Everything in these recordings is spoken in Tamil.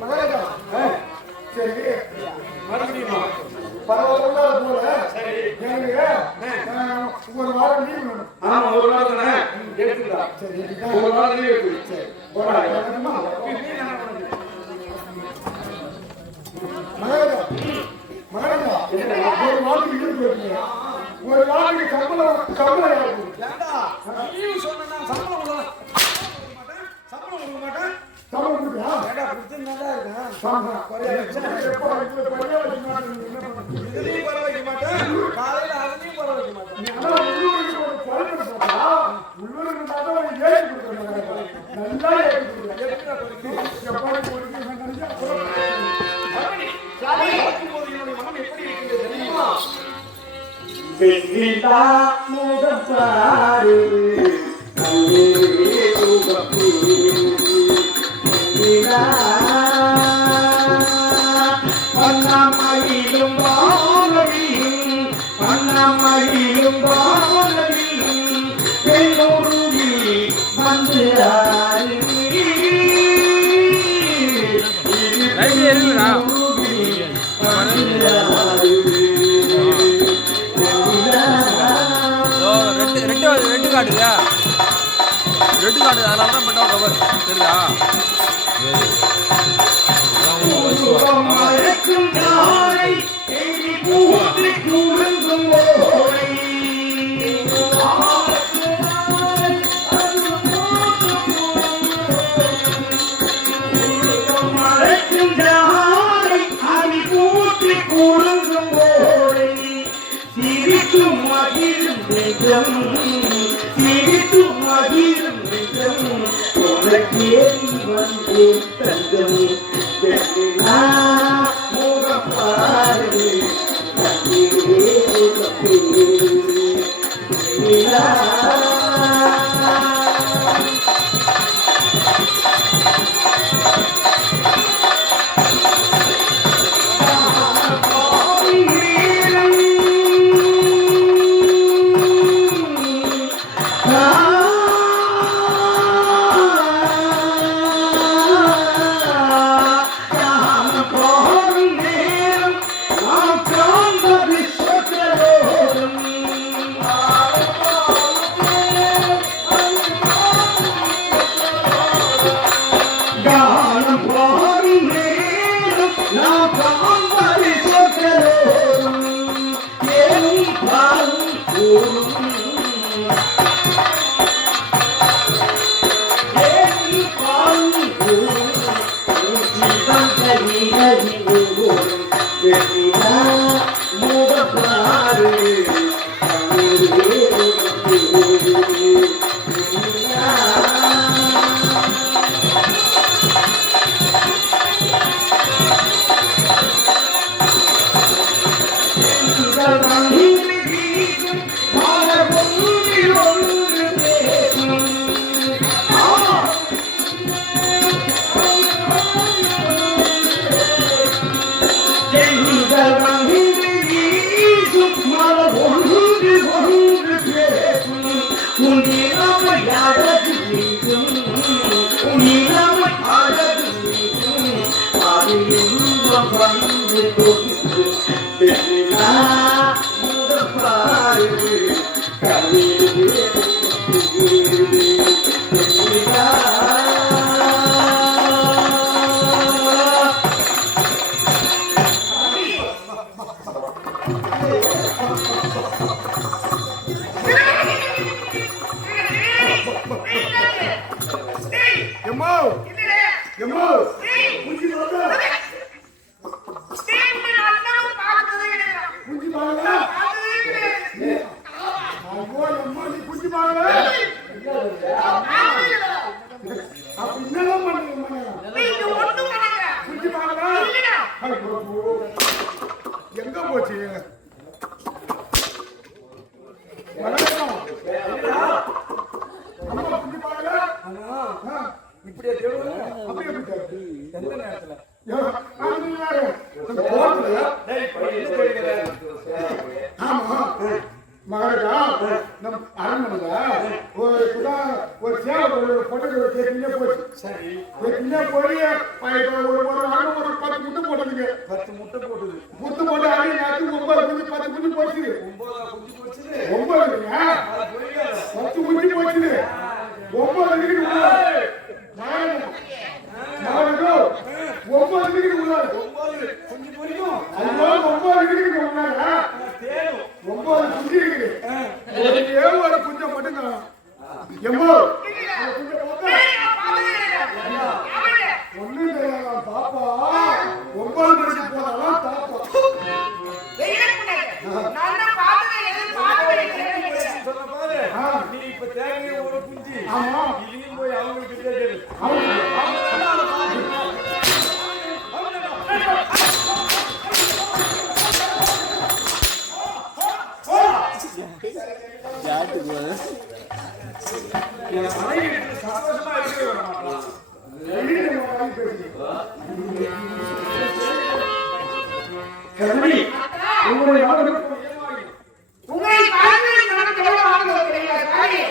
மகாராஜா சரி மறுபடியும் பரவாயில்ல போல எனக்கு ஒரு வாரம் லீவ் வேணும். ஆமா ஒரு வாரம் தானே எடுத்துக்கலாம். சரி ஒரு வாரம் லீவ் எடுத்து சரி மகாராஜா மகாராஜா ஒரு வாரத்துக்கு லீவ் போட்டீங்க. ஒரு வாரத்துக்கு சம்பளம் லீவ் சொன்னா சம்பளம் கொடுக்க மாட்டேன். சம்பளம் கொடுக்க மாட்டேன். சம்பளம் கொடுத்தா ஏடா கொடுத்துருந்தா இருக்கேன். இதுலயும் பரவ வைக்க மாட்டேன். காலையில அதுலயும் பரவ வைக்க மாட்டேன். அண்ணாமயிலும் பெண்ணொருவி வந்து ரெட்டு காட்டுதா ரெட்டு காட்டுது அதனால தான் பண்ண கவர் தெரியுதா எங்க போச்சு இப்படியே எந்த நேரத்துல மகாராஜா நம் அரண்மனையில ஒரு சேவை ஒரு பொண்ணு கேட்கலே போச்சு. சரி கேட்கலே போய் ஒரு ஆண்டு ஒரு 10 முட்டை போட்டதுங்க. 10 முட்டை போட்டுது. முட்டை போட்டு ஆடி நாட்டு 9 குஞ்சு 10 குஞ்சு போச்சு. 9 குஞ்சு போச்சுது. 9ங்க. அது புரியாது. 10 குஞ்சு போச்சு. 9 இருக்கு உள்ள. நானு 9 இருக்கு உள்ள. 9 குஞ்சு பொரிக்கும். ஐயோ 9 இருக்கு உள்ள. தேடும். 9 குஞ்சு இருக்கு. ஒரு குஞ்சை மட்டும் காணோம். எம்மோ குஞ்சை பார்த்தா ஒண்ணு தெரியாதா பாப்பா 9 மணிக்கு போனாலும் தாப்பா சொன்ன பாரு. நீ இப்ப தேவைய ஒரு குஞ்சு. ஆமா. இதையும் போய் அவங்களுக்கு கேளு. யாட்டுக்கு போகுது என் மனைவி சந்தோஷமா இருக்கவே வர மாட்டான். கருமணி உங்களுடைய ஆளுநர் உங்களை பார்த்து எனக்கு எவ்வளவு ஆனந்தம் தெரியாது தாயே.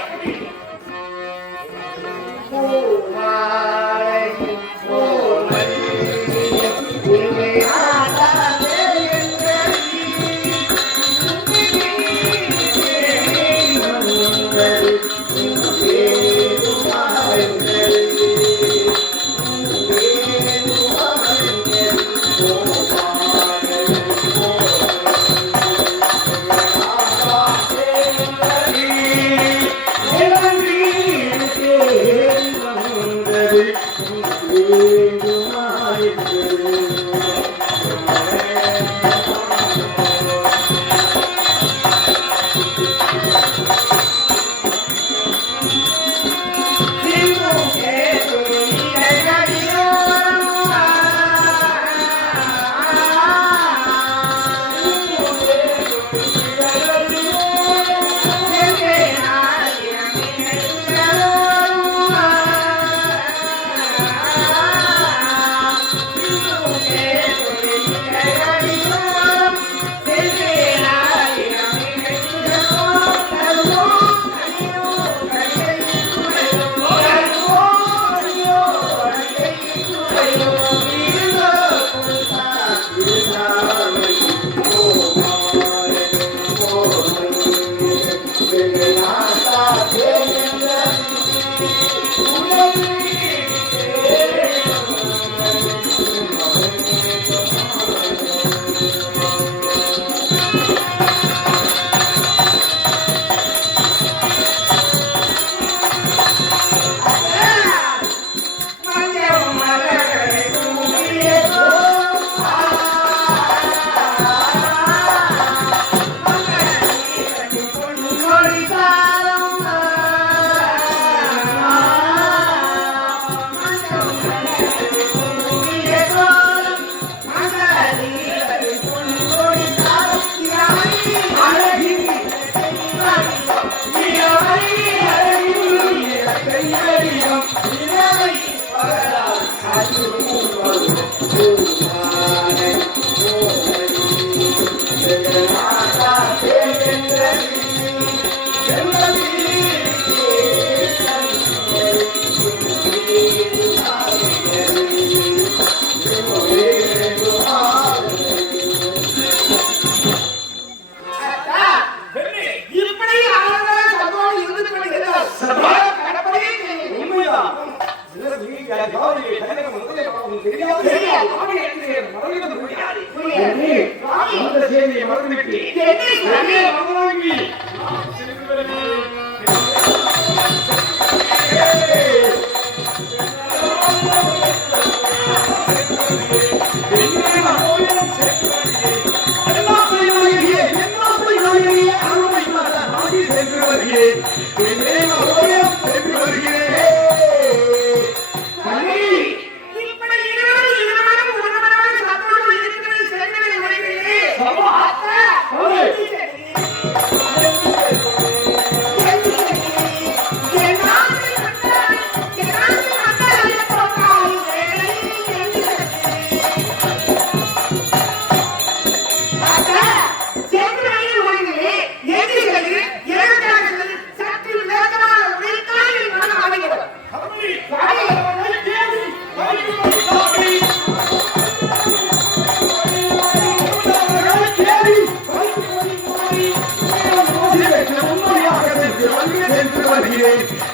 Thank you.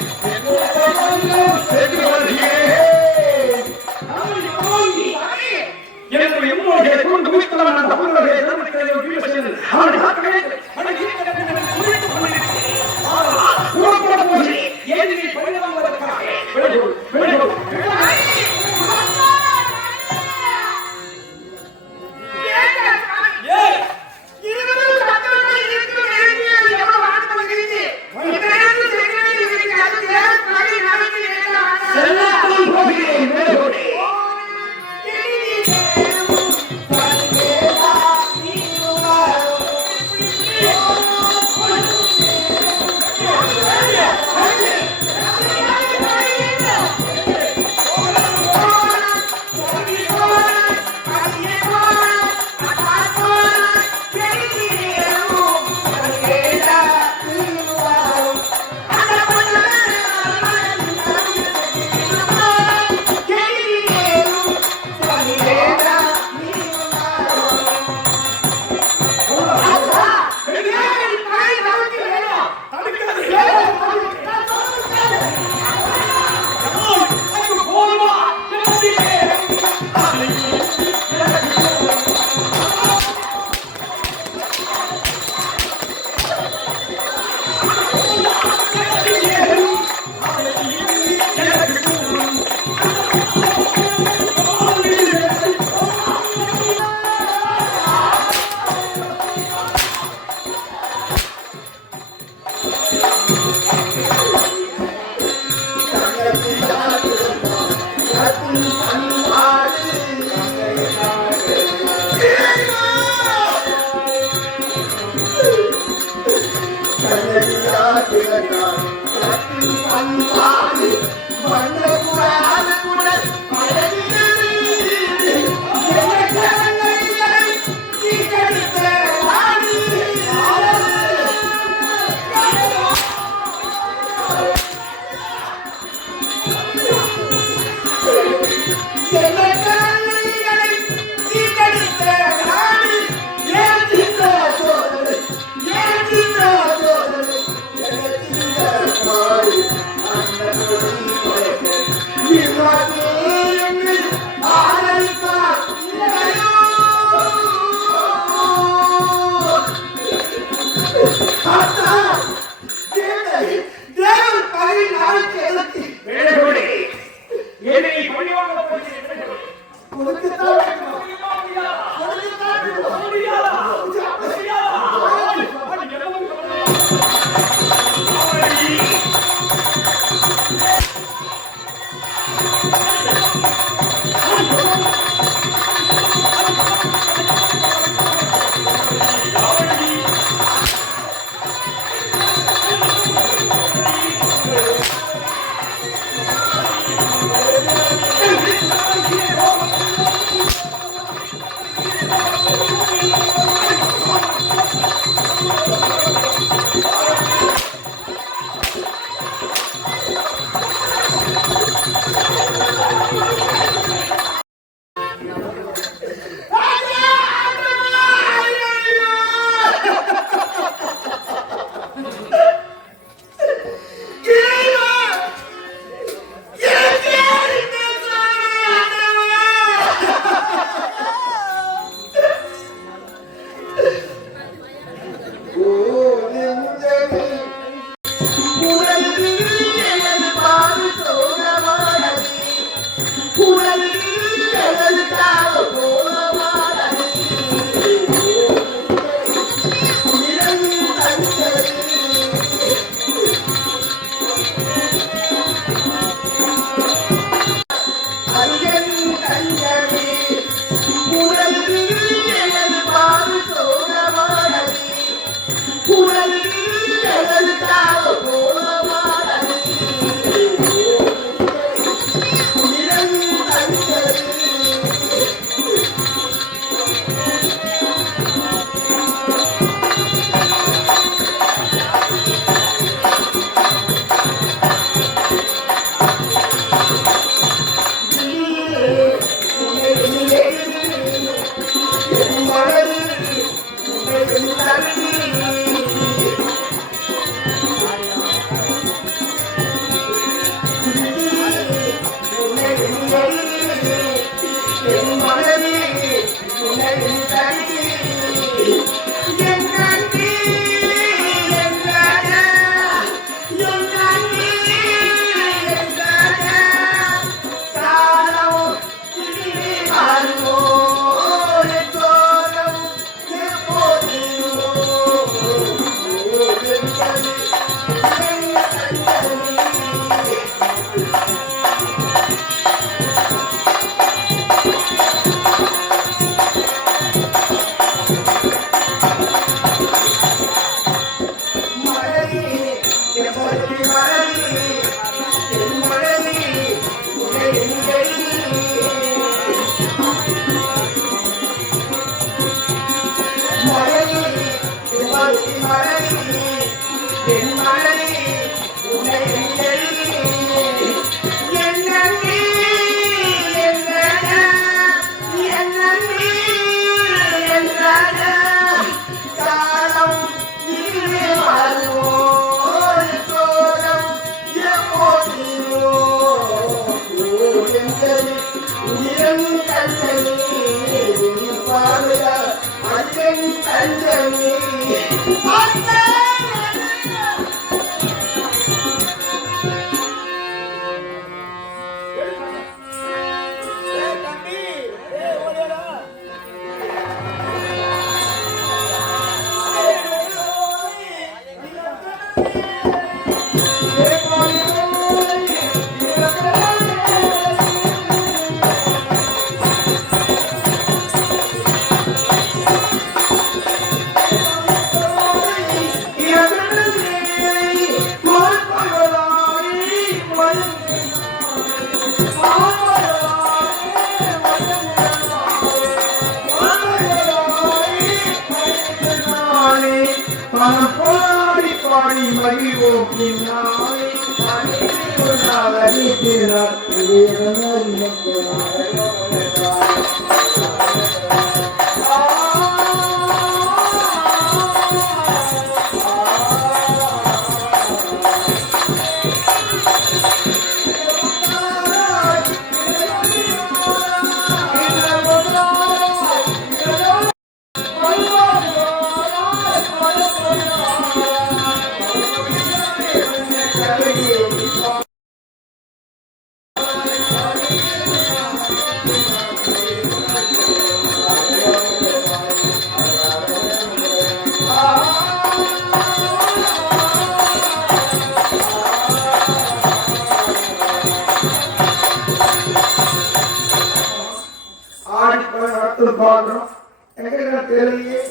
பாக்குறோம் எனக்கு தெரியலையே.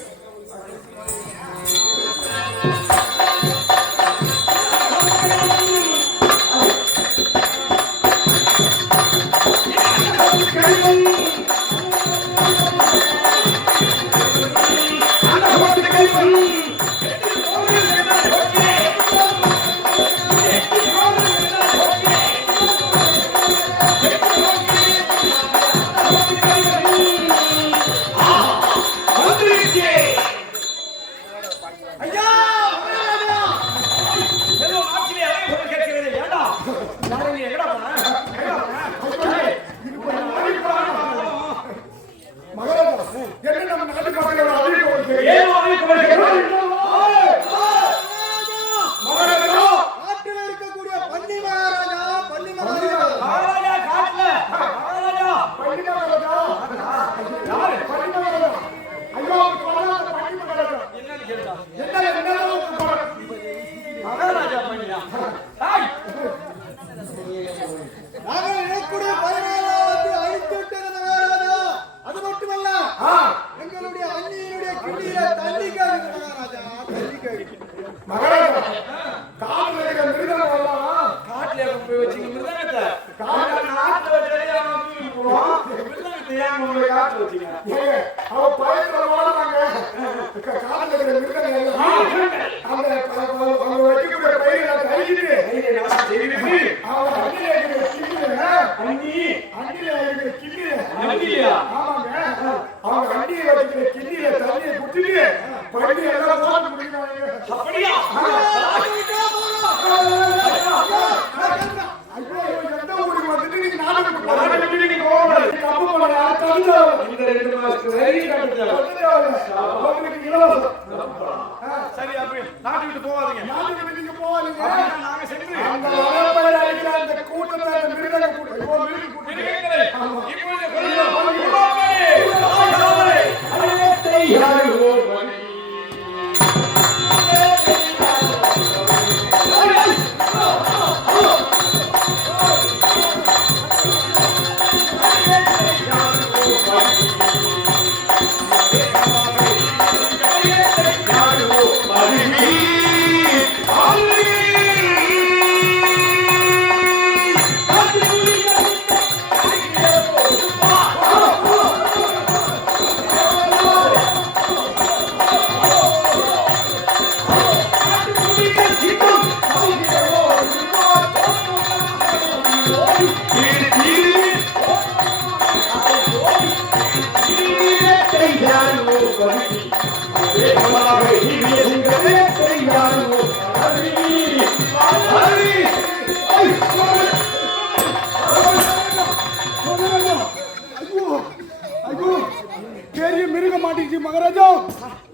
மாட்டிக்கிச்சு மகாராஜா.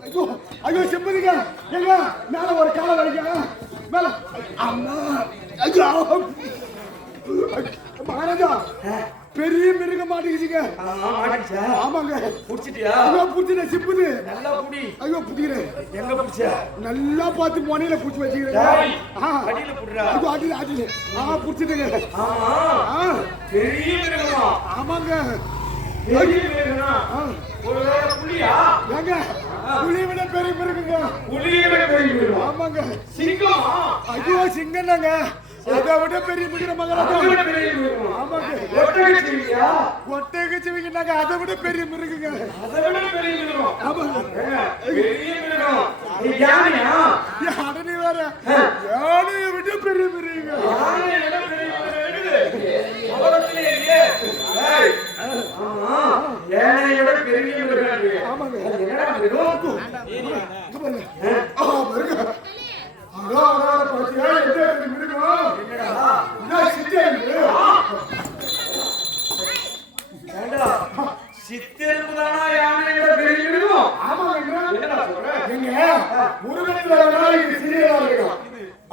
ஐயோ ஐயோ செம்பதிங்க எங்க மேல ஒரு காலை வைங்க மேல. அம்மா ஐயோ மகாராஜா பெரிய மிருக மாட்டிக்கிச்சுங்க. மாட்டிச்சா? ஆமாங்க. புடிச்சிட்டியா? ஐயோ புடிச்சிட்டேன் சிப்புது. நல்லா புடி. ஐயோ புடிக்கிறேன். எங்க புடிச்சா? நல்லா பார்த்து மொனையில புடிச்சு வச்சுக்கிறேன். டேய், ஆ அடியில புடிடா. ஐயோ அடி அடி. புடிச்சிட்டேங்க. ஆமா. பெரிய மிருகமா? ஆமாங்க. பெரிய மிருகமா? ஆ. ஒருவேளை புலியா? ஏங்க புலி விட பெரிய மிருகங்க. புலியை விட பெரிய மிருகம். ஆமாங்க. சிங்கமா? ஐயோ சிங்கம்தாங்க. அதை விட பெரிய மிருகம் மகாராஜா. அதை விட பெரிய மிருகமா? ஆமாங்க. ஒட்டகச்சிவிங்கியா? ஒட்டகச்சிவிங்கனாங்க அதை விட பெரிய மிருகங்க. அதை விட பெரிய மிருகம். ஆமாங்க. பெரிய மிருகம். அது யானையா? யானை வேற. யானையை விட பெரிய மிருகங்க. யானையை விட பெரிய மிருகம் இருக்குது. உலகத்திலே இல்லையே. ஏய், ஆமா, யானையை விட பெரிய மிருகம் இருக்கு. ஆமாங்க. அது என்னடா மிருகம்? இங்க பாருங்க. மிருகம். அடா அடா பாத்தியா எந்த பெரிய மிருகம்? என்னடா? இதான் சித்தெரும்பு. ஏண்டா, சித்தெரும்புதானா யானையை விட பெரிய மிருகம்? ஆமாங்க. என்னடா சொல்ற? எங்க முருகத்துல வேணாலும் இது சிறியதா இருக்கும்.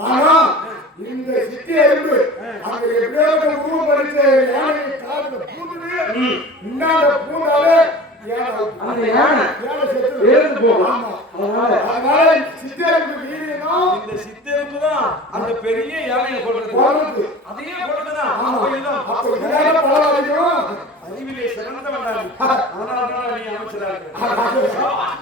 ஆனா இந்த சித்தெரும்பு அங்க எப்படியாவது உருவம் பறிச்ச யானை காலத்துல பூந்துட்டு இன்னால பூந்தாலே அந்த யானை செத்து இறந்து போகும். ஆமா. அதனால சித்தெரும்பு வீரியனும் இந்த சித்தெரும்பு தான் அந்த பெரிய யானையை கொல்றது. போறது. அதையே கொல்றதுதான். அப்ப இதனால பரவாயில்லையும் அறிவிலே சிறந்தவன் தான். அதனால நீ அமைச்சரா இருக்க.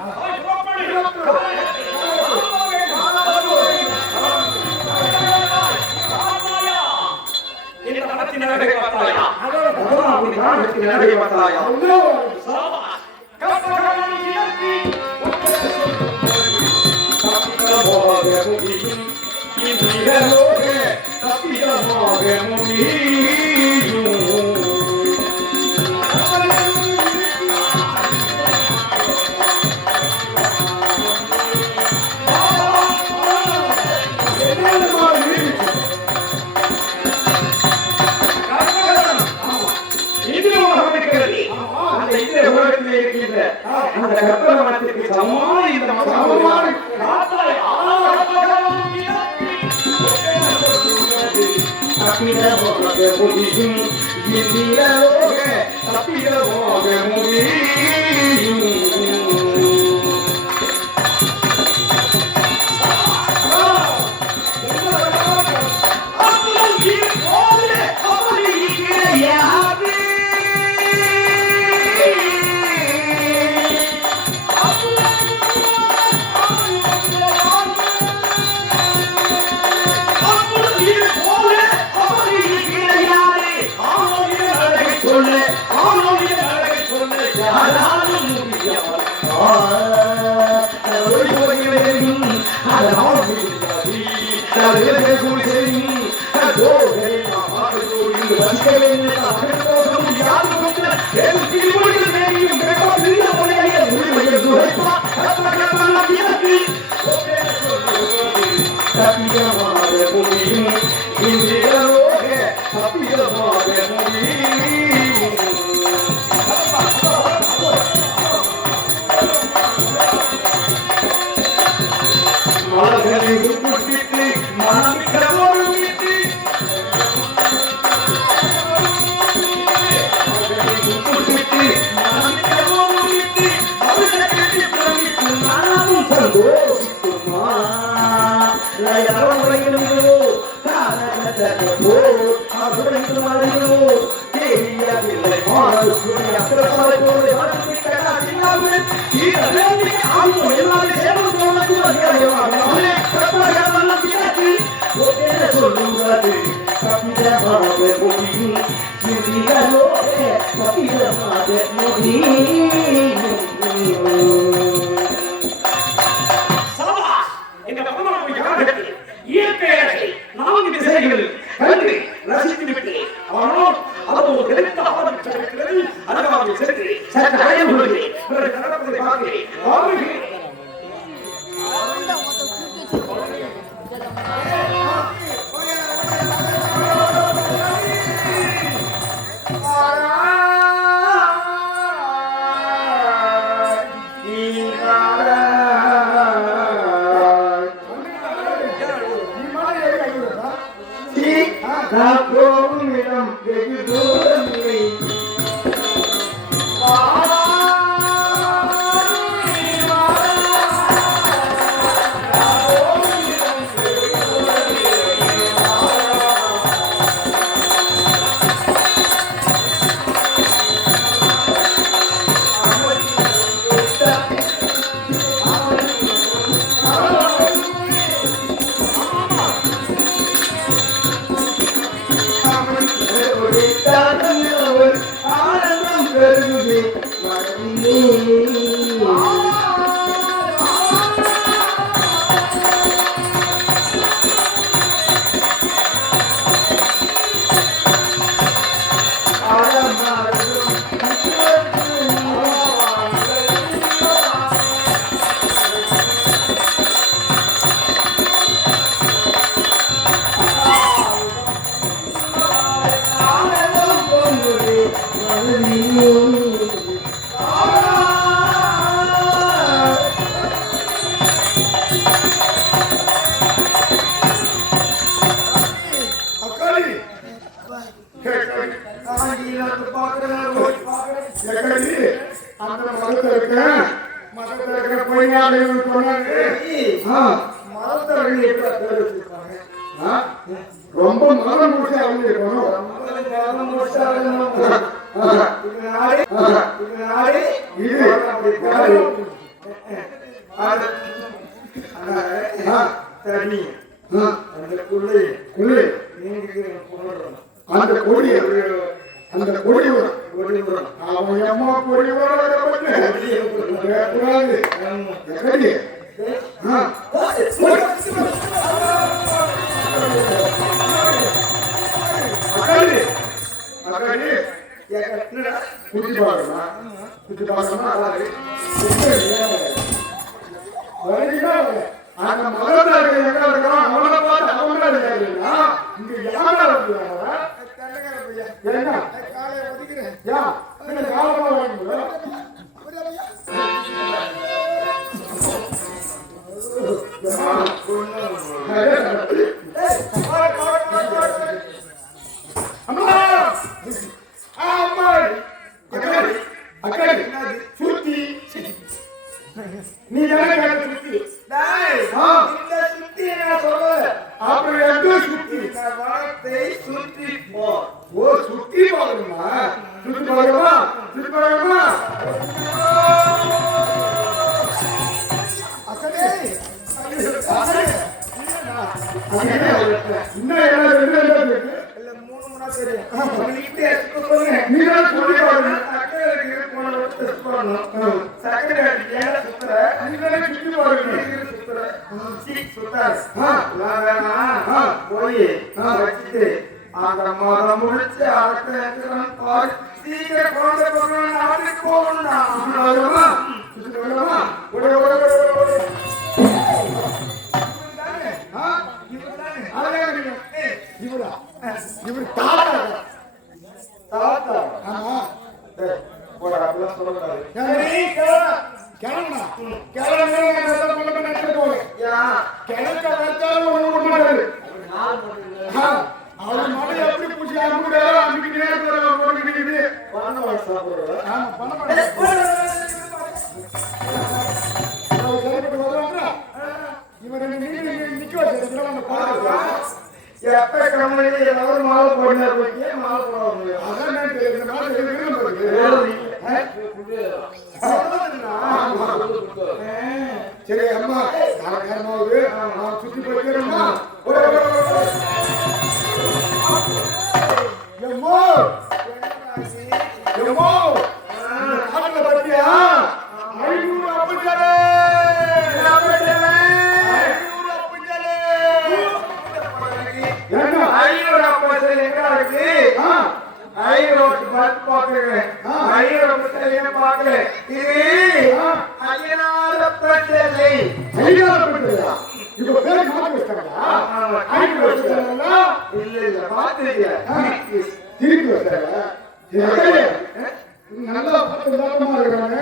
இந்த நடத்தின வேலையை பார்த்தாயா? அப்படி நடத்தின வேலையை பார்த்தாயா? அந்த கற்பனத்திற்கு சமமான இந்த மகமான தப்பிடமாக முடியும் இந்தியோக தப்பிடமாக முடியும். நம்மிடம் வெகு தூரமில்லை. ஆனந்தம் பெருகுது மனதிலே. ஆனந்தம் பொங்குது மனதிலே. அக்காளி கேட்காது ஆங்கிலத்தை பார்க்கிறேன், ரோட் பார்க்கிறேன். எக்கடி அந்த மதத்துல இருக்கிற பொய்யாளிகள் சொன்னாங்க மரத்தவர்கள் எப்படி பேர் வச்சிருக்காங்க? ரொம்ப மதம் முடிச்சு அவங்க இருக்கணும் மரம் முடிச்சாலும் இது நாடு இது அப்படி போகாது. அது தண்ணி அந்த குள்ளை குள்ளி நீங்க போடுறோம். அந்த கொடி அந்த கொடி வரும் கொடி வரும். அவன் அம்மா கொடி வரும் எக்கடி அக்காளி அக்காளி என்னடா? சுத்தி பார்க்கணும் அந்த மதத்துல எங்க இருக்கான் அவனை பார்த்து அவங்களா இருக்காங்களா இங்க யாரா இருக்காங்க என்ன காலையை ஒதுக்கிறேன். யா நீங்க காலமா வாங்க அம்மா அம்மா அக்காளி அக்காளி சுத்தி நீ என்ன சுத்தி டேய், ஆ. இந்த சுத்தி நான் சொல்லல. அப்புறம் எந்த சுத்தி இந்த வானத்தை சுற்றி போ. ஓ சுத்தி பார்க்கணுமா சுத்தி பார்க்கணுமா சுத்தி பார்க்கணுமா அக்கடே இன்னும் என்ன இருக்கு இல்ல, மூணு மூணா தெரியும். உனக்கிட்டே எடுத்து சொல்லுங்க. நீ தான் சொல்லி பார்க்கணும் சக்கரை அடிக்கிற போன ஒரு test பண்ணணும். சக்கரை அடிக்க ஏன் சுத்துற? நீ தானே சுத்தி பார்க்கணும் நீங்க சுத்துற. சீ, சுத்தாத. ஆ. எல்லாம் வேணாம். போய் வச்சுட்டு அந்த மரம் முடிச்சு அடுத்த இருக்கிறான் பாரு. சீக்கிரம் குழந்தை பிறக்கணும், நாட்டுக்கு போகணும்டா. பார்க்கணுமா சுத்தி பார்க்கணுமா ஓட ஓட ஓட இவர்தானே? ஆ இவர்தானே? அழகா இவரா இவர் தாத்தா தாத்தா. ஆமா டேய், போடா, அப்படிலாம் சொல்லக்கூடாது. கிளம்புனா கிளம்பு நல்லா பண்ண நினைச்சிட்டு போவேன் ஏன்? கிழக்க வச்சாலும் ஒண்ணு விட மாட்டாரு நான் மட்டும் அவர் மலை எப்படி பூச்சி அனுப்பிடாரோ அன்னைக்கு நேரம் போட்டுக்கிட்டு பண்ண வாங்கி சாப்பிடுறேன். ஆமா பண்ண மாட்டாரு இவர் நிக்க வச்சு அந்த பாட்டு எப்ப கம்பெனில எல்லாரும் மாலை போடுறாரு, ஏன் மாலை போடுவாங்க? அதான் நான் இந்த மாதிரி இருக்கு சரி அம்மா நான் நேரமாவது நான் சுத்தி போய்க்கிறேம்மா எம்மோ எம்மோ காட்டுல பத்தியா 500 அப்பஞ்சாலே 500 அப்பஞ்சாலே என்ன 500 அப்பத்தில் எங்க இருக்கு? 500 பார்த்து பாக்குறேன். 500 பத்திலே பாக்குறேன். இது 500 பத்திலே. இப்ப பேரு மாத்தி வச்சிட்டாங்களா? 500 வச்சிட்டாங்களா? இல்ல பாத்துருக்கேன். திருப்பி வச்சாங்க நல்லா பார்த்து தாராளமா இருக்கிறாங்க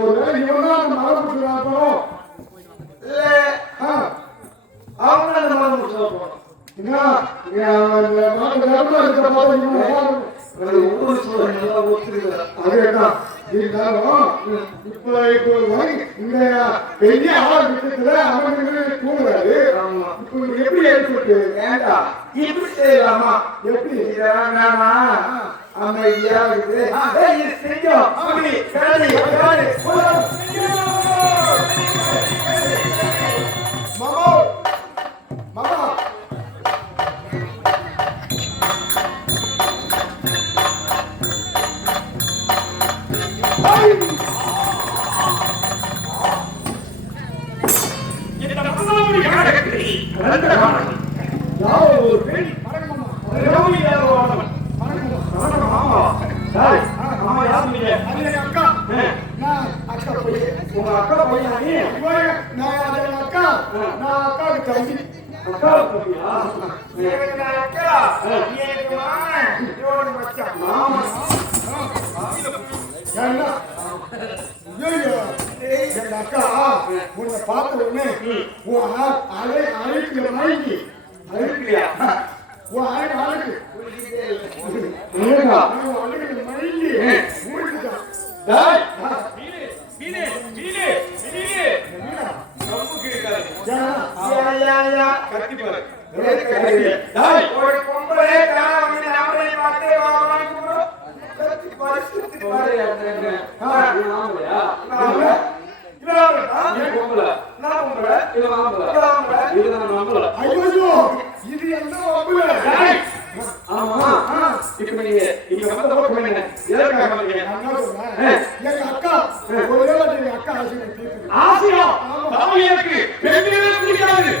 ஒரு வேலை இவன் தான் மரம் கொடுத்துருக்காங்க இல்ல அவங்க அந்த மாதிரி முடிச்சு போகணும். என்ன நாட்டு நடமா இருக்கிற மாதிரி ஊர் சூழல் நல்லா ஒத்துருக்குது. அதேதான் இருந்தாலும் இப்போ இந்த பெரிய ஆள் விஷயத்துல அவனுக்கு தூங்குறாரு. ஆமா. இப்போ எப்படி ஏற்பட்டு ஏண்டா இப்படி செய்யலாமா? எப்படி இதெல்லாம் வேணாம். அமைதியா இருக்குது. ஏய், இது செஞ்சோம். அப்படி கிளம்பி, கிளம்பி, போலாம். மாமா மாமா உங்க அக்கா பையனா நீ? அக்காவுக்கு தம்பி அக்கா பையா? எனக்கு அக்கா, எனக்கு மாமன், இவனுக்கு மச்சான். ஆமா. ஏன்னா, ஐயையோ, எங்க அக்கா உன்னை பார்த்த உடனே உன் அழைக்கிற மயங்கி அழுக்கலையா? உன் அழைக்கு ஏண்டா? அழைக்கிற மயங்கி ஊருக்குதான். டேய், டேய், ஒரு பொம்பளை தான் வந்து நம்மளை பார்த்து வாங்கன்னு கூப்பிடும். கத்தி பாரு, சுத்தி பாரு. ஆம்பளையா? இவன் நீ பொம்பளை. நான் பொம்பளை. இது ஆம்பளை. இவன் ஆம்பளை. இது நான் ஆம்பளை. ஐயோ இது என்ன வம்புல? ஆமா. இப்ப நீங்க இங்க வந்த பக்கம் என்ன? எதற்காக வந்தீங்க? நான் என்ன சொல்றேன்? எங்க அக்கா ஒருவேளை எங்க அக்கா ஆசையை தீர்த்துது. ஆசியா, எனக்கு பெண்களே பிடிக்காது.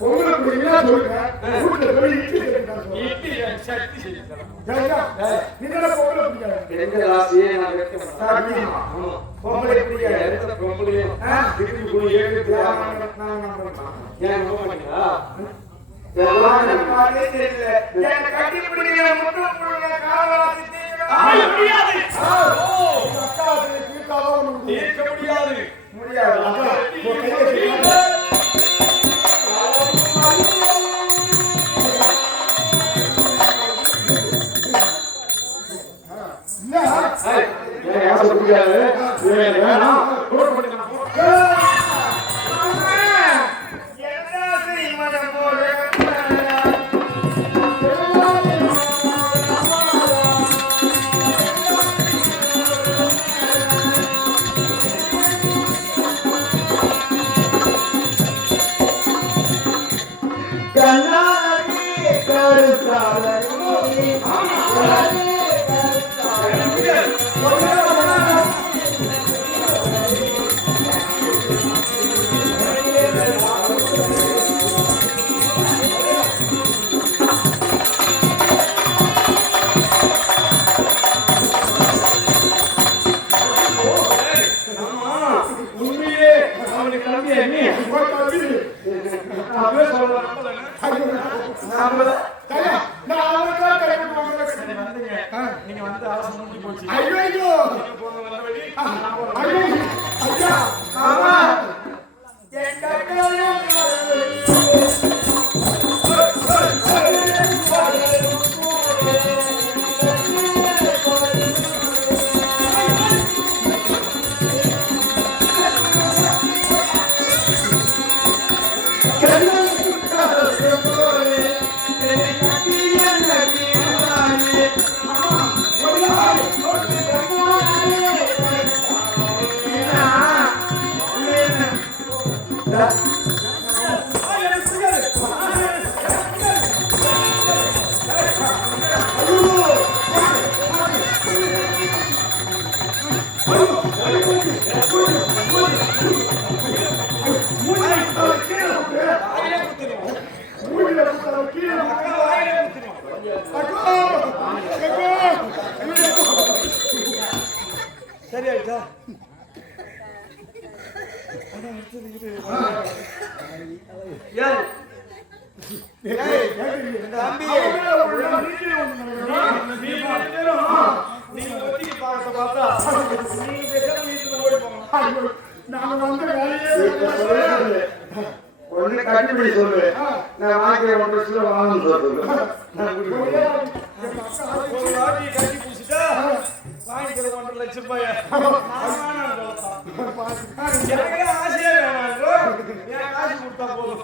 பொங்கலை பிடிக்கிறா சொல்லுங்க. வீட்டுல போய் இட்லி கேட்டுட்டான் சொல்லுங்க. இட்லி சக்தி செஞ்சு ஏங்க, நீங்க பொங்கலை பிடிக்காது. எங்க ராசியே நான் வைக்க மாட்டேன். ஆமா. பொம்பளை பிடிக்காது. எந்த பொம்பளையும் திருப்பி போய் ஏழுக்கு ஏன் நம்ப மாட்டீங்களா? எல்லாம் எனக்கு பார்த்தே தெரியல. என்னை கட்டி பிடிக்கிற முத்தம் கொடுங்க, காலவாசி தீவிரம். முடியாது. எங்க அக்கா ஆசையை தீர்த்தாதான் உனக்கு தீர்க்க முடியாது. முடியாது. அக்கா, உன் கையை தீர்த்தாதான். எனக்கு ஆசை முடியாது. வேணாம். போட மாட்டேன். என்ன செய்வன போல கண்ணாடி கருத்தாளி. உண்மையே அவனுக்கு நம்பிய நீ உன் தம்பி. அப்படியே சொல்லலாம். ஐயோ, ஐயா, நான் அவனுக்குதான் கை கொடுப்பாங்க. நீங்க வந்து ஆசை முடிஞ்சு போச்சு. ஐயோ ஐயோ ஐயா ஆமா என் கட்டளையும் சரி ஆயிட்டா? ஒண்ணு கட்டிப்பிடி சொல்லு. நான் வாங்கிய 1 வருஷத்துல வாங்கணும்னு சொல்லு. நான் குடிக்க ஒரே ஆள் எங்க அக்கா ஒரு வாட்டி கட்டி பூசிட்டா வாங்கிக்கிற 1.5 லட்சம் ரூபாய். எனக்கு ஆசையே வேணாம். என் காசு கொடுத்தா போதும்.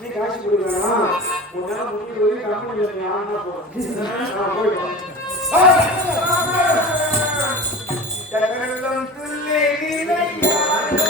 நீ காசு கொடுக்கணும்னா உன்னால முடிஞ்ச வரைக்கும் கம்பெனியில் நீ ஆனா போதும். நான் போயிடுவேன். ஜகலம் துள்ளி நிலையாடும்.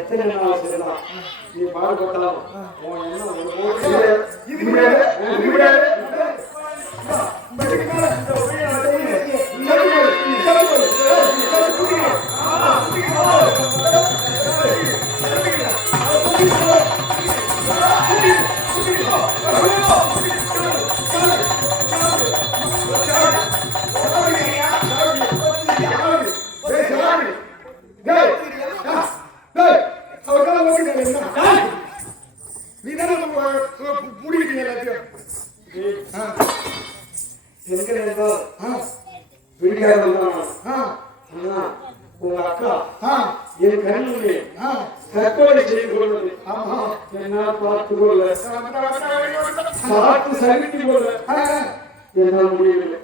எத்தனை நாள் சொல்லலாம் நீ பாடுபட்டலாம் உன் எண்ணம் உங்க அக்கா என் கண்ணுமே தற்கொலை செய்து கொள்வது என்ன பார்த்து கொள்ள பார்த்து சகித்து கொள்ள என்னால் முடியவில்லை.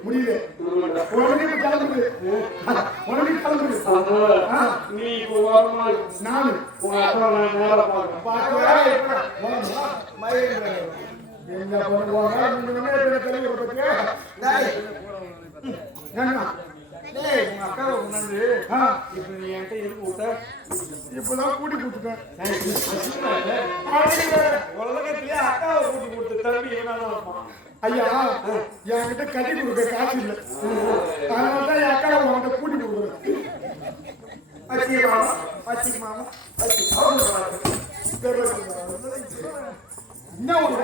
நீ இப்போ வாரமா நான் உங்க அக்கா நான் நேரம் பார்க்கிறேன். என்ன பண்ணுவாங்க உங்க அக்காவை கொண்டாந்து இப்ப நீ என்கிட்ட இருக்கு விட்ட இப்பதான் கூட்டி கொடுத்துட்டேன். உலகத்திலே அக்காவை கூட்டி கொடுத்த தம்பி இவனாதான் இருப்பான். ஐயா என்கிட்ட கட்டி கொடுக்க காசு இல்லை, அதனாலதான் என் அக்காவை உங்கள்கிட்ட கூட்டி கொடுக்குறேன். என்ன ஒரு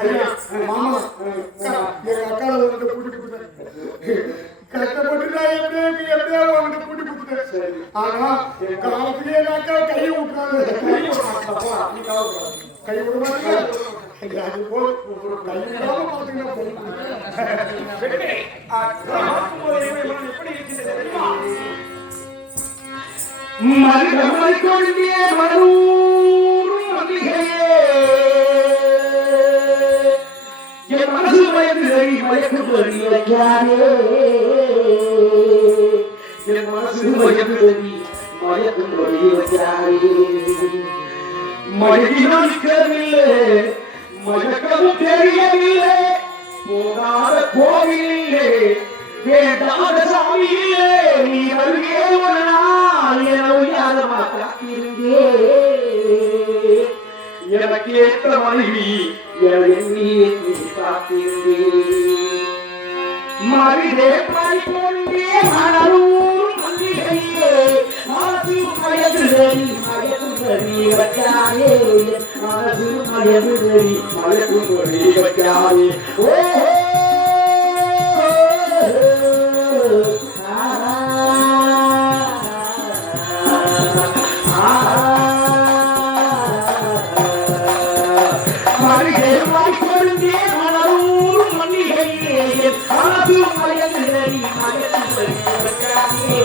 ஐயா மாமா எங்க அக்காவை உங்கள்கிட்ட கூட்டி கொடுத்தேன். கஷ்டப்பட்டு நான் எப்படியா உங்கள்கிட்ட கூட்டி கொடுத்துட்டேன். ஆனா காலத்துக்கு எங்க அக்காவை கையை விட்டுறாங்க. கை விட மாட்டேங்க. அது போல் கை விடாம பாத்துக்கிட்டா போதும். எப்படி இருக்கின்றது தெரியுமா? மருகமை கொண்டே மனூரும் மல்லிகையே என் மனசு மயக்குதறி மயக்குதறி வைக்காதே என் மனசு மயக்குதறி மயக்குதறி வைக்காதே மயக்கினால் நிற்கவில்லை மயக்கவும் தெரியவில்லை போகாத கோவிலே வேண்டாத சாமியிலே நீ வருகே ஒரு நாள் என உயரமா காத்திருந்தே எனக்கு ஏற்ற மனைவி என எண்ணி எண்ணி காத்திருந்தே மறிதே பறிக்கொண்டே மணலூர் மல்லிகையே மனசு மயக்குதறி மயக்குதறி வைக்காதே மனசு மயக்குதறி மயக்குதறி வைக்காதே ஓ மனசு மயங்குதடி மயக்கும் வைக்கிறாயே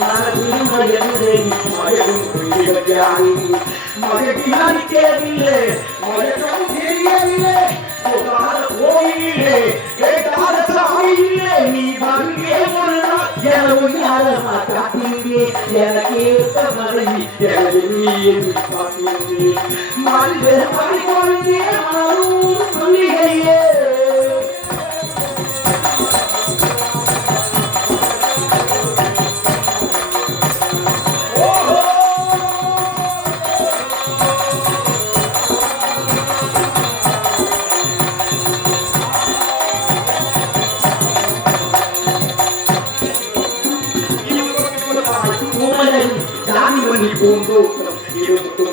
மனசு மயங்குதடி மயக்கும் வைக்கிறாயே மயக்கினால் தேவையில்லை மயக்கம் தெரியவில்லை போகாத கோயிலே கேட்டாத சாமியிலே நீ வருகே ஒரு நாள் எனவு யாரமா காட்டியே எனக்கு ஏற்ற மனைவி எனது நீ என்று காட்டியே மனித மறைகொண்டே மாறும் சொல்லிகையே பூந்தோட்டம் இருபத்தி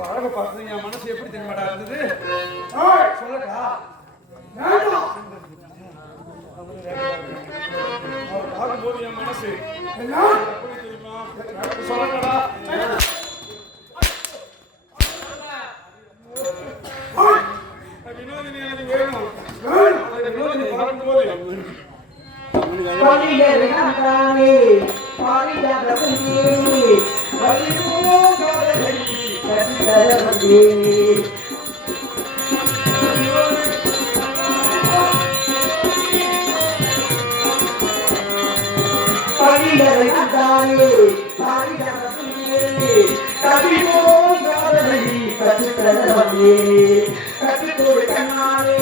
அழக பார்த்து என் மனசு எப்படி தெரியுமாடா இருந்தது சொல்லக்கா வேண்டாம். பார்க்கும்போது என் மனசு என்ன? எப்படி தெரியுமா சொல்லடா வினோதினி எனக்கு வேணும். அந்த வினோதினி பார்க்கும்போது பரிகரந்தானே பாரிஜாதமே வலிமோகரை கண்டரமே பரிகரந்தானே பாரிஜாதமே கவிமோகரை கண்டரமே கவிமோகரை கண்ணாரே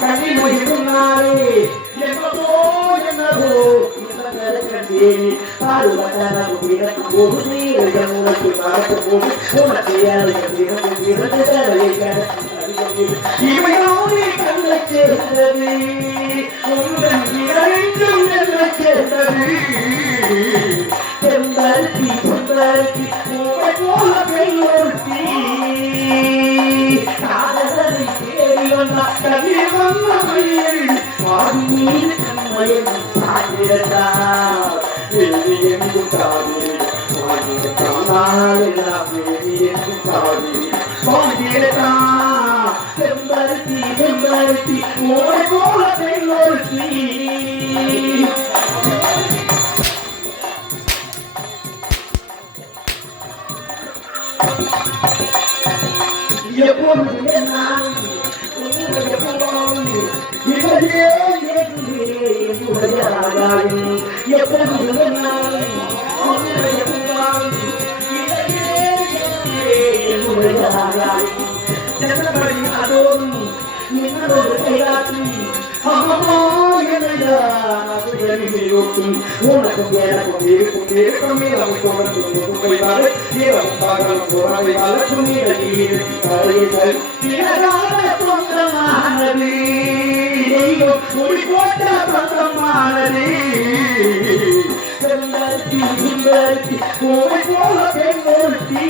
கவிமோகரை என்னவோ என்னவோ கண்டே பாடுவதன உயிரக்கு போகுதே உனக்கு பார்க்கும்போது உனக்கு யாருக்கு இவையோனே கண்ணை சேர்ந்தது உங்கள் இரண்டும் என்னை சேர்ந்தது செம்பருத்தி செம்பருத்தி உங்களை போல பெண்ணொருத்தி காதலை தேடி வந்த கண்ணீர் வந்த மயில் பாதி நீர் கண்மயம் சாய்ந்திருந்தா வேதி எங்கும் தாவி வாழ்ந்தால் வேதி எங்கும் தாவி வாழ்ந்திருந்தா செம்பருத்தி செம்பருத்தி உங்களை போல பெண்ணொருத்தி எப்பொழுது நான் இவரே என்னுடைய ஆகாயம் எப்பொழுது நான் என்னுடைய ஆகாயம் ஜனபடி அதோடும் நின்னோடு செயலாற்றும் அம்மா என்னையோட்டும் உனக்கும் எனக்கும் இருக்கும் இருக்கும் இளம் தொடர்ந்து முன்பைவாறு இளம் பாகலம் போராடைவாள துணிகளில் கரைகள் திறகாத சொந்தமானது ஒளி போட்ட சொந்தமானது செம்பருத்தி செம்பருத்தி கோவை போல பெண்ணொருத்தி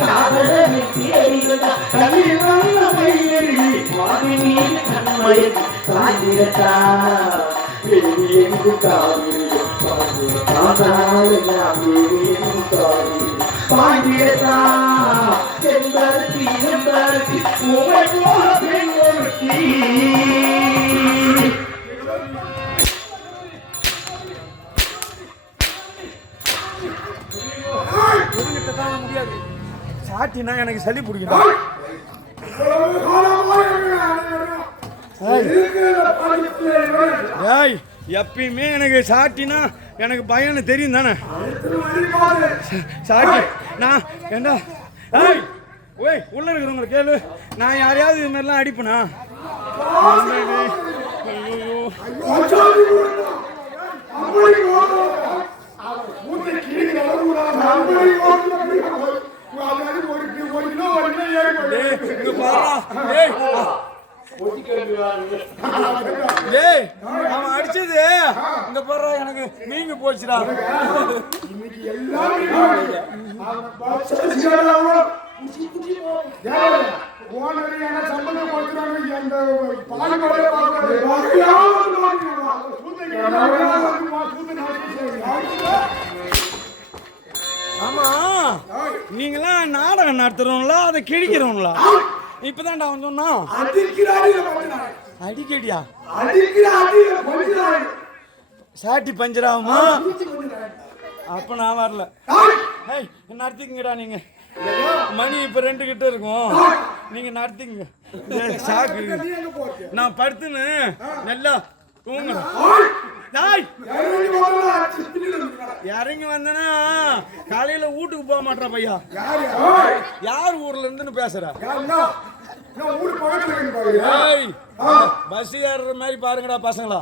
காதலை தேடிவதா கண்ணீர் வந்த மயிலி மாறி நீர் கண்மயில் சாய்ந்திரத்தா வேதி எங்கு காவி பாய்ந்திரத்தா செம்பருத்தி செம்பருத்தி கோவை போல பெண்ணொருத்தி தாங்க முடியாது. சாட்டினா எனக்கு சளி பிடிக்கும். இவ்வளவு காலமா ஏய் எப்பயுமே எனக்கு சாட்டினா எனக்கு பயம்னு தெரியும் தானே. சாட்டி நான் என்ன ஏய் ஓய் உள்ள இருக்கிறவங்க கேளு. நான் யாரையாவது இது மாதிரிலாம் அடிப்பேனா? ஐயோ அவன் அடிச்சது இந்த போடுற எனக்கு நீங்க போச்சுடா. ஆமா நீங்களாம் நாடகம் நடத்துறவங்களா அதை கிழிக்கிறவங்களா? இப்பதான்டா அவன் சொன்னான் அடிக்கடியா சாட்டி பஞ்சராகுமா? அப்ப நான் வரல. நடத்திக்கங்கடா நீங்க. மணி இப்ப 2 கிட்ட இருக்கும். நீங்க நடத்திங்க. சாக்கு நான் படுத்துன்னு நல்லா தூங்குறேன். இறங்கி வந்தனா காலையில வீட்டுக்கு போக மாட்டா பையா. யார் ஊர்ல இருந்துன்னு பேசுற? பஸ் ஏறுற மாதிரி பாருங்கடா பசங்களா.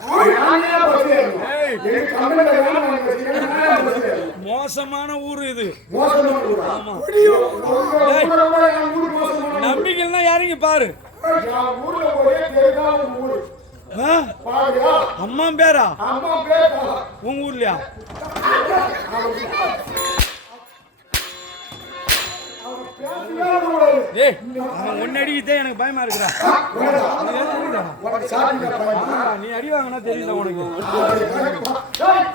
மோசமான ஊரு இது. ஆமா நம்பிக்கைன்னா இறங்கி பாரு. அம்மா பேரா உங்க ஊர்லயா? பேசியே கூடாது. ஏய் அவன் ஒன்னு அடிக்கிட்டே எனக்கு பயமா இருக்குடா. உனக்கு சாப்பிட பயமா? நீ அடி வாங்கினா தெரியல உனக்கு. டேய்,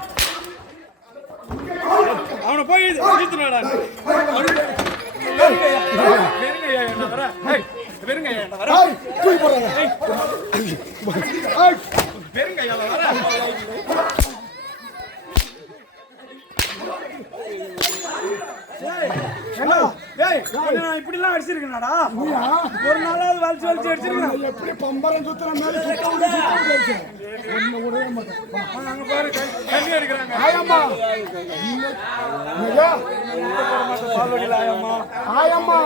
அவனை போய் இழுத்துனடா. வெறுங்கய்யா என்ன வர? ஏய் வெறுங்கய்யா என்ன வர? டேய், தூக்கி போடுறா. ஏய், வெறுங்கய்யா வர. டேய் நான் இப்படிலாம் அடிச்சிருக்கேனடா. நீயா? ஒரு நாளாவது வலிச்சு அடிச்சிருக்கேன். நான் எப்படி பம்பரம் சுத்துற மாதிரி சுத்த விட்டு ஒண்ணு விடவே மாட்டேன். வா. அங்க பாரு தண்ணி அடிக்கிறாங்க. ஆயம்மா. ஐயா, பால் வடியில ஆயம்மா. ஆயம்மா,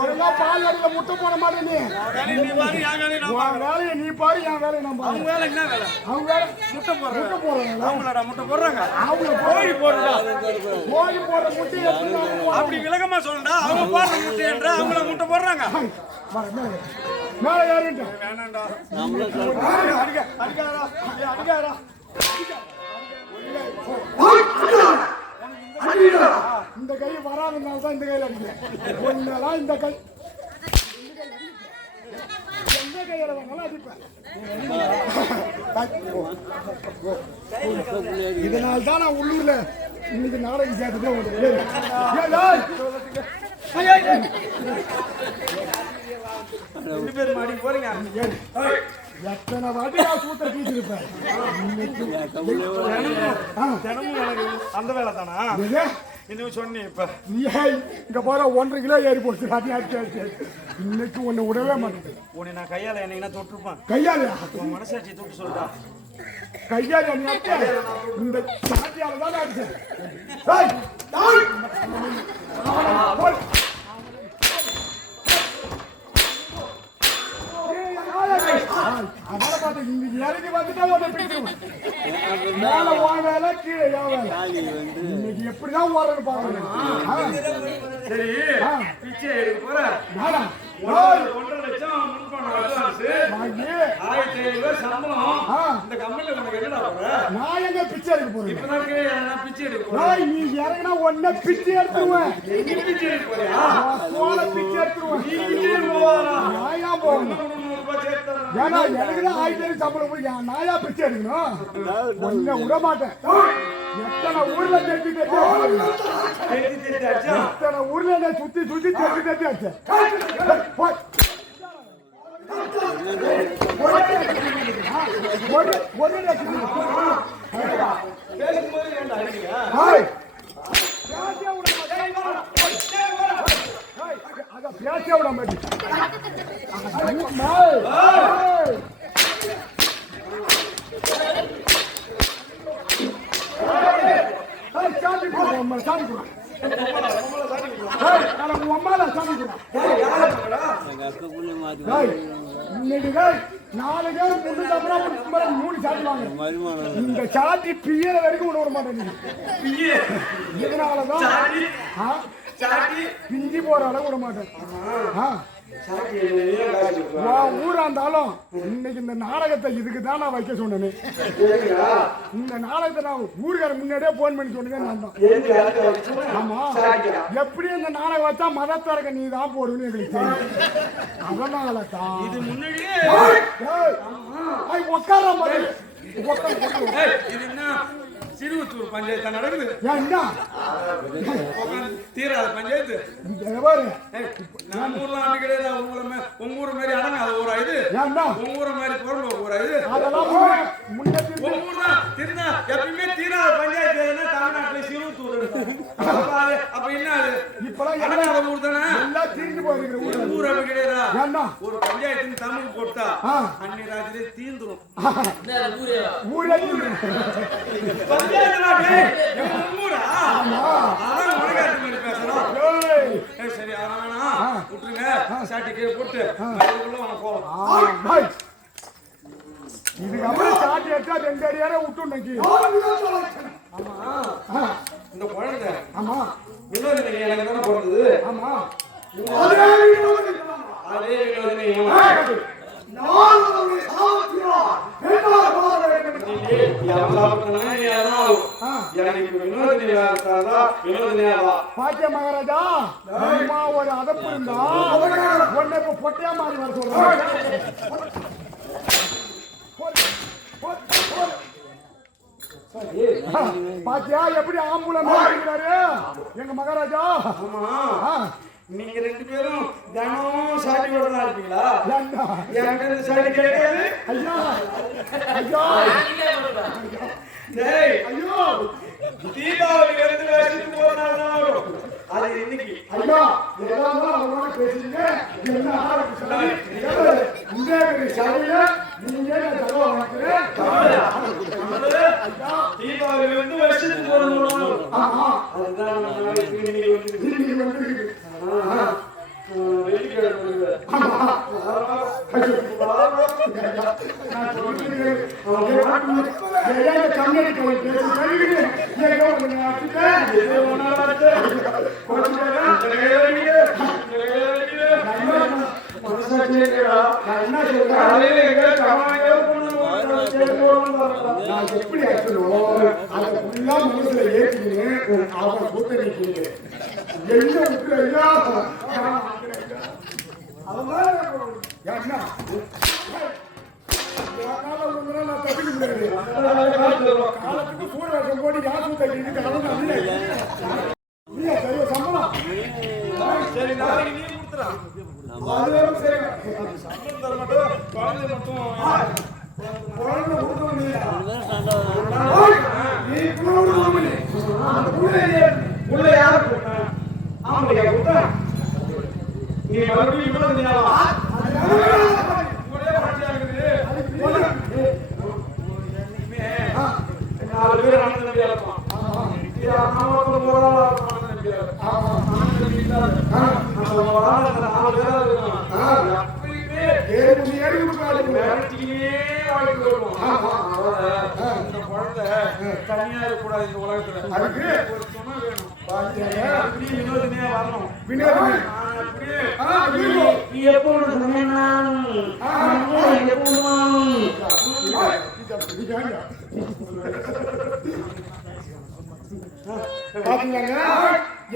ஒழுங்கா பால் அடியில முட்டை போட மாட்டேன் நீ. நீ பாரு என் வேலையை நான் உன் வேலையை நீ பாரு, என் வேலையை நான் பாரு. அவங்க வேலை என்ன வேலை? அவங்க வேலை முட்டை போடுறாங்க. முட்டை போடுறாங்களா? அவங்களடா முட்டை போடுறாங்க. அவங்க கோழி போடுறா. கோழி போடுற முட்டையை எடுத்து நான் போடுறேன். அப்படி விலகமா சொல்றா. அவங்க போடுற முட்டை என்ற அவங்கள முட்டை போடுறாங்க. வர, மேலே. மேலே ஏறிட்டேன். வேணாண்டா. அடிக்காதா, அடிக்காதா. இந்த கை வராதனால தான் இந்த கையில அடிக்கிறேன். ஒன்னெல்லாம் இந்த கை எந்த கையில வேணாலும் அடிப்பேன். இதனால தான் நான் உள்ளூர்ல இன்னைக்கு நாடகம் சேர்த்துட்டு ரெண்டு பேரும் மாடி போறீங்க. எத்தனை வாட்டி நான் சூத்திர பீச்சிருப்பேன். தினமும் எனக்கு அந்த வேலை தானா? இது இன்னும் சொன்னி இப்ப ஏய், இங்க போற 1.5 கிலோ ஏறி போச்சு. இன்னைக்கு ஒண்ணு விடவே மாட்டேன். உன்னை நான் கையால என்னைக்குன்னா தொட்டிருப்பேன். கையால உன் மனசாட்சி தொட்டு சொல்றா. கையால நீ அடிச்ச. இந்த சாட்டியால தான் அடிச்சேன். ஏய், டேய். அதனால பாத்து இன்னைக்கு இறங்கி வந்துட்டா உன்னை பிடிச்சிருவேன். மேல உன் வேலை, கீழே என் வேலை. இன்னைக்கு எப்படிதான் ஓடுறன்னு பாக்கணும். சரி பிச்சை எடுக்க போற. நானா? 1.5 லட்சம் முன்பணம் advance. வாங்கி 1500 சம்பளம். இந்த கம்பெனில உனக்கு என்னடா போற? நான் எங்க பிச்சை எடுக்க போறேன்? இப்பதான் நான் பிச்சை எடுக்க போறேன். ஏய், நீ இறங்கினா ஒன்ன பிச்சை எடுத்துருவேன். எங்க பிச்சை எடுக்க போறியா? போன பிச்சை எடுத்துருவேன். நீ பிச்சை போவாரா? நான் ஏன் போகணும்? 300 ரூபாய் சேர்த்து தரேன். ஏன்னா எனக்கு தான் 1000 சம்பளம் போய் நான் ஏன் பிச்சை எடுக்கணும்? ஒன்ன விட மாட்டேன். எத்தனை ஊர்ல தேடி தேடி அடிச்சா எத்தனை ஊர்ல என்ன சுத்தி சுத்தி தேடி தேடி ஆச்சு. போய். பேசும்போது ஏன்டா அடிக்கிறீங்க? பேச விட மாட்டேன். சாமி கூட சாமி கூட இந்த சாட்டி பியற வரைக்கும் விட மாட்டேன். இதனாலதான் பிஞ்சி போற அளவு விட மாட்டேன். ஊரா இருந்தாலும் இன்னைக்கு இந்த நாடகத்தை இதுக்கு தான் நான் வைக்க சொன்னேன். இந்த நாடகத்தை நான் ஊருக்கார முன்னாடியே போன் பண்ணி சொன்னேன். நான் தான். ஆமா, எப்படி இந்த நாடகம் வச்சா மதத்தரக நீ தான் போடுன்னு எங்களுக்கு தெரியும். அதனால தான் இது முன்னாடியே உட்கார மாதிரி இது என்ன சிறுவத்தூர் பஞ்சாயத்து நடக்குது. தீராத பஞ்சாயத்து. நம்ம ஊர்ல ஆண்டு கிடையாது. உங்க ஊர் மாதிரி அடங்க அது ஒரு இது. உங்க ஊர் மாதிரி பொருள் ஒரு இது. உங்க ஊர் தான் திருநா எப்பயுமே தீராத பஞ்சாயத்து தமிழ்நாட்டுல சிறுவத்தூர். அப்ப என்ன அது இப்பெல்லாம் அடங்காத ஊர் தானே. எல்லாம் தீர்ந்து போயிருக்கிற ஊர் அப்படி கிடையாதா? ஒரு பஞ்சாயத்து தமிழ் போட்டா அன்னை ராத்திரி தீர்ந்துடும். ஊரே சரி அதனால விட்டுருங்க. சாட்டிக்கு போட்டு போலாம். இதுக்கப்புறம் சாட்டி எடுத்தா 2 அடியாரே விட்டு. இந்த குழந்தை ஆமா இன்னொரு எனக்கு தானே பிறந்தது. ஆமா அதே பாக்கிய மகாராஜா அம்மா ஒரு அதப்பு இருந்தா உன்னை இப்ப பொட்டையா மாறி வர சொல்றேன். பாத்தியா எப்படி ஆம்புலன்ஸ் இருக்கிறாரு எங்க மகாராஜா. நீங்க ரெண்டு பேரும் தினமும் சாட்டி விடதான் இருப்பீங்களா? என்கிட்ட சாட்டி கேட்காது. ஐயா ஐயா டேய் ஐயோ தீபாவளி வந்து வருஷத்துக்கு ஒரு நாள் தான் வரும். அது இன்னைக்கு ஐயா எல்லாம் அவரோட பேசுறீங்க. என்ன ஆரம்பிச்சாரு இந்த சபையில நீங்க தகவல் வாங்குறேன். தீபாவளி வந்து வருஷத்துக்கு ஒரு நாள் வரும். அதுதான் நம்ம இன்னைக்கு வந்து எப்படி மனசுல ஏற்றினேன் அவன் கூட்ட நிற்கிறீங்க என்ன ஐயா காலத்துக்கு சூழல் போட்டு யாரு கட்டிட்டு சம்பளம் சரி நாளைக்கு நீ கொடுத்துறா. சரி சம்பளம் தர மாட்டோம். குழந்தை மட்டும் உள்ள யாரு கூட்டா? ஆம்பளையா கூட்டா? நீ மறுபடியும் இவ்வளவு நேரம் ஒரே பாட்டியா இருக்குது. நாலு பேர் அண்ணன் தம்பியா இருப்பான். தனியா இருக்கக்கூடாது இந்த உலகத்துல. அதுக்கு ஒரு துணை வேணும். வினோதினியா வரணும். நீ எப்போ பாத்தீங்கன்னா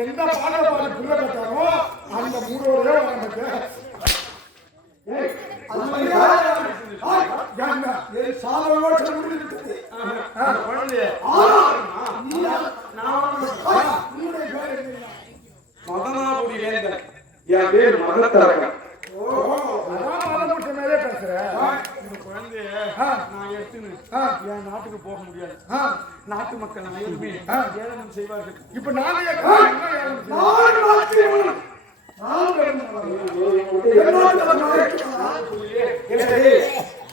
எந்த பாடல பாட்டு புள்ள கட்டாரோ அந்த மூடோட ஆரம்பிச்சு மதனாபுரி வேந்தன். என் பேர் மகத்தரகன். மேலே பேசுறேன். இந்த குழந்தைய நான் எடுத்துன்னு என் நாட்டுக்கு போக முடியாது. நாட்டு மக்கள் அனைவருமே ஏளனம் செய்வார்கள். இப்ப நானே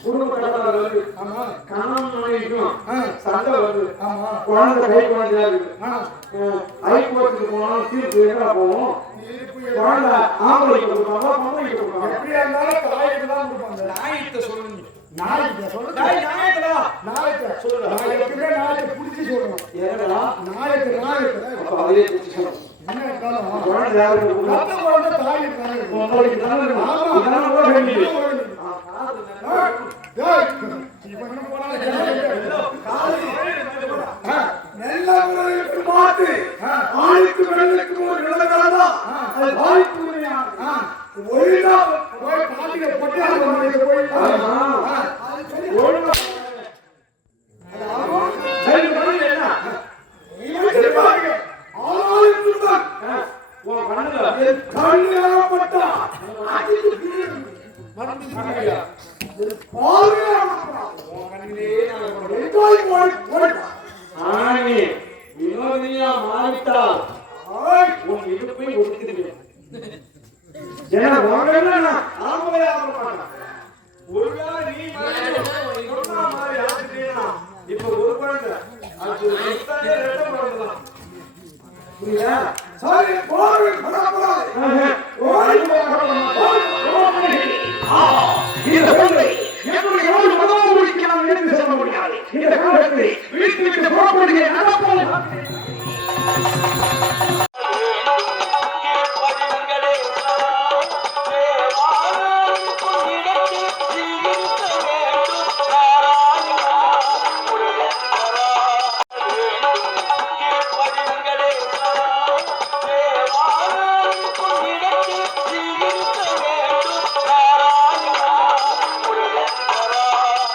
குடும்ப கடப்பாடு வருது. கணவன் மனைவிக்கும் சண்டை வருது. குழந்தை கை குழந்தையா இருக்கு. ஹைகோர்ட்டுக்கு போனாலும் தீர்ப்பு எங்க போவோம்? குழந்தை ஆம்பளைக்கு கொடுப்பாங்க, பொம்பளைக்கு கொடுப்பாங்க. எப்படியா இருந்தாலும் தாய்க்கு தான் கொடுப்பாங்க. நாயத்தை சொல்லுங்க. நாளைக்கு சொல்லுங்க. நாயத்தடா நாளைக்கு சொல்லுங்க. நாளைக்கு நாளைக்கு புடிச்சு சொல்லணும். ஏன்னா நாளைக்கு அதே பிடிச்சி சொல்லணும். என்ன இருந்தாலும் குழந்தை யாருக்கு கொடுக்கணும்? அந்த குழந்தை தாய்க்கு தானே இருக்கும். பொம்பளைக்கு தானே இருக்கணும். இதெல்லாம் கூட வேண்டியது. வினோதினியா மாறிட்டால் உன் இடுப்பை ஒடுக்கிடுவேன். ஏன்னா ஆம்பளையா இருக்க மாட்டான். ஒருவேளை நீ மாதிரி ஆக்கிட்டீங்கன்னா இப்ப ஒரு குழந்தை அது ரெட்ட குழந்தைதான். புரியுதா? சாரி போய் படாபடாய். என்னுடைய மதம் முடிக்க நாம் எடுத்து செல்ல முடியாது. இந்த காலத்தில் வீட்டு விட்டு புறப்படுகிறேன்.